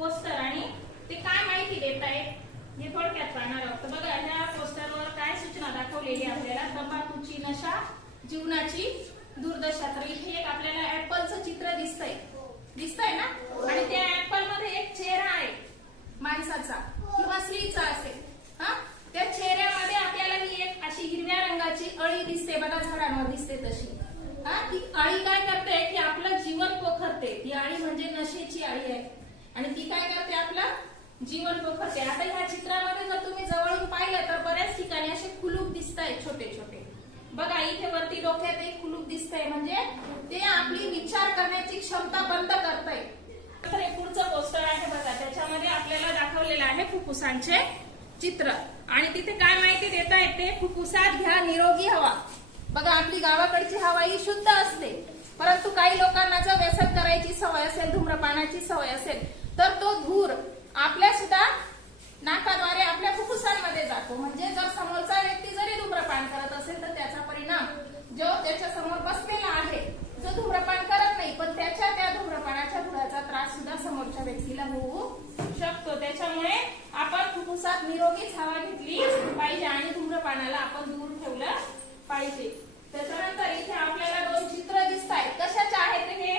Poster आणि ते काय माहिती देत आहेत हे थोडक्यात पाहणार आहोत. बघा ह्या पोस्टरवर काय सूचना दाखवलेली आपल्याला. तंबाखूची नशा जीवनाची दुर्दशा. तर इथे एक आपल्याला ऍपलचं चित्र दिसतंय ना आणि त्या ऍपल मध्ये एक चेहरा आहे माणसाचा किंवा स्त्रीचा असेल. त्या चेहऱ्यामध्ये आपल्याला ही एक अशी हिरव्या रंगाची अळी दिसते बघा, झाडांवर दिसते तशी. ती अळी काय करते की आपलं जीवन पोखरते. ती अळी म्हणजे नशेची अळी आहे आणि ती काय करते आपलं जीवन पोखरते. आता ह्या चित्रामध्ये जर तुम्ही जवळून पाहिलं तर बऱ्याच ठिकाणी असे कुलूप दिसतायत छोटे छोटे. बघा इथे वरती डोक्यात एक कुलूप दिसतंय म्हणजे ते आपली विचार करण्याची क्षमता बंद करतंय. तर हे पुढचं पोस्टर आहे बघा, त्याच्यामध्ये आपल्याला दाखवलेलं आहे फुफ्फुसांचे चित्र आणि तिथे काय माहिती देता येते. फुफ्फुसात घ्या निरोगी हवा. बघा आपली गावाकडची हवा ही शुद्ध असते, परंतु काही लोकांना जर व्यसन करायची सवय असेल, धूम्रपानाची सवय असेल तर तो धूर आपल्या सुद्धा नाकाद्वारे आपल्या फुफ्फुसांमध्ये जातो. म्हणजे जर समोरचा व्यक्ती जरी धूम्रपान करत असेल तर त्याचा परिणाम जो त्याच्या समोर बसलेला आहे, जो धूम्रपान करत नाही पण त्याच्या त्या धूम्रपानाच्या धुराचा त्रास सुद्धा समोरच्या व्यक्तीला होऊ शकतो. त्याच्यामुळे आपण फुफ्फुसात निरोगीच हवा घेतली पाहिजे आणि धूम्रपानाला आपण दूर ठेवलं पाहिजे. त्याच्यानंतर इथे आपल्याला दोन चित्र दिसत आहेत. कशाचे आहेत हे?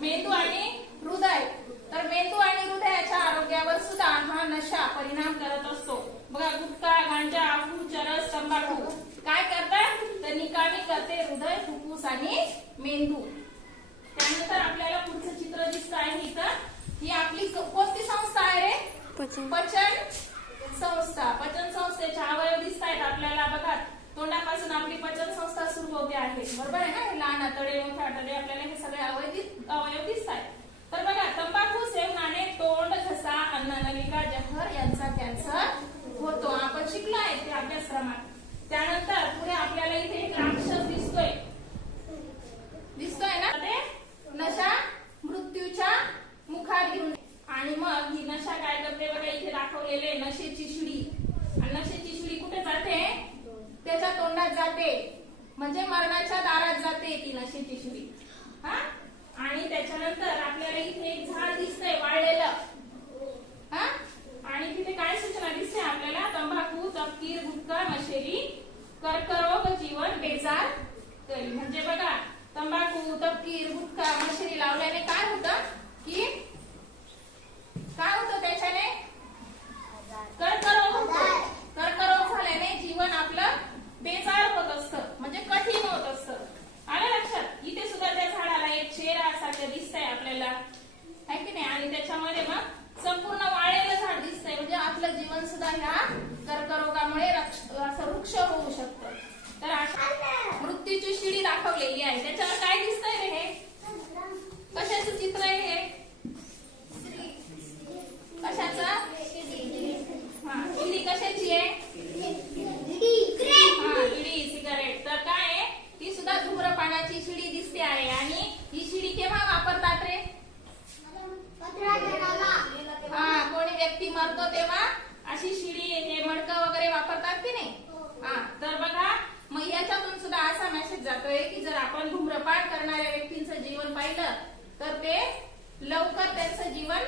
मेंदू आणि हृदय. तर मेंदू आणि हृदयाच्या आरोग्यावर सुद्धा हा नशा परिणाम करत असतो. बघा गुटखा, गांजा, अफू, चरस, तंबाखू काय करतात तर निकामी करते हृदय, फुफ्फुस आणि मेंदू. त्यानंतर आपल्याला पुढचं चित्र दिसत आहे इथं. ही आपली कोणती संस्था आहे रे? पचन संस्था. पचन संस्थेचे अवयव दिसत आहेत आपल्याला. बघा तोंडापासून आपली पचन संस्था सुरू होते आहे, बरोबर आहे ना. हे लहान आतडे, मोठे आतडे, आपल्याला हे सगळे अवयव दिसत आहेत. तर बघा तंबाखू सेवनाने तोंड, घसा, अन्ननलिका, जठर यांचा कॅन्सर होतो. आपण शिकलो आहे ते अभ्यासक्रमात. त्यानंतर पुढे आपल्याला इथे एक राक्षस दिसतोय ना. ते नशा मृत्यूच्या मुखात घेऊन आणि मग ही नशा काय करते बघा इथे दाखवलेले नशेची शिडी. आणि नशेची शिडी कुठे जाते? त्याच्या तोंडात जाते म्हणजे मरणाच्या दारात जाते ती नशेची शिडी. आणि त्याच्यानंतर आपल्याला इथे एक झाड दिसतंय वाळलेलं. आणि तिथे काय सूचना दिसते आपल्याला? तंबाखू, तपकीर, गुटखा, मशेरी कर्करोग जीवन बेजार करी. म्हणजे बघा तंबाखू, तपकीर, गुटखा, मशेरी लावल्याने काय होतं की काय होतं त्याच्याने? कर्करोग होतो. कर्करोग झाल्याने जीवन आपलं बेजार होत असतं म्हणजे कठीण होत असतं. आलं लक्षात? इथे सुद्धा त्या झाडाला एक चेहरा सारखं दिसतंय आपल्याला, है की नाही. आणि त्याच्यामध्ये मग संपूर्ण वाळलेलं झाड दिसतंय म्हणजे आपलं जीवन सुद्धा ह्या कर्करोगामुळे असं वृक्ष होऊ शकतं. तर अशा मृत्यूची शिडी दाखवलेली आहे. त्याच्यावर काय दिसतंय रे? हे कशाचं चित्र आहे? हे कशाचं? शिडी कशाची आहे? शिडी सिगारेट. तर काय आहे ती सुद्धा धूम्रपानाची शिडी दिसते आहे. आणि ही शिडी केव्हा वापरतात रे? कोणी व्यक्ती मरतो तेव्हा अशी शिडी हे मडकं वगैरे वापरतात की नाही. तर बघा मग याच्यातून सुद्धा असा मेसेज जातोय की जर आपण धूम्रपान करणाऱ्या व्यक्तींचं जीवन पाहिलं तर ते लवकर त्यांचं जीवन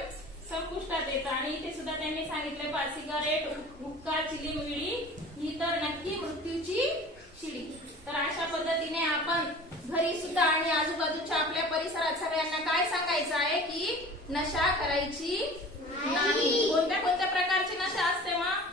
संपुष्टात येतं. आणि इथे सुद्धा त्यांनी सांगितलं बा सिगारेट, हुक्का, चिलीम, विडी ही तर नक्की मृत्यूची शिडी. तर अशा पद्धतीने आपण घरी सुद्धा आणि आजूबाजूच्या आपल्या परिसरात सगळ्यांना काय सांगायचं आहे की नशा करायची नाही. कोणत्या कोणत्या प्रकारची नशा असते मग?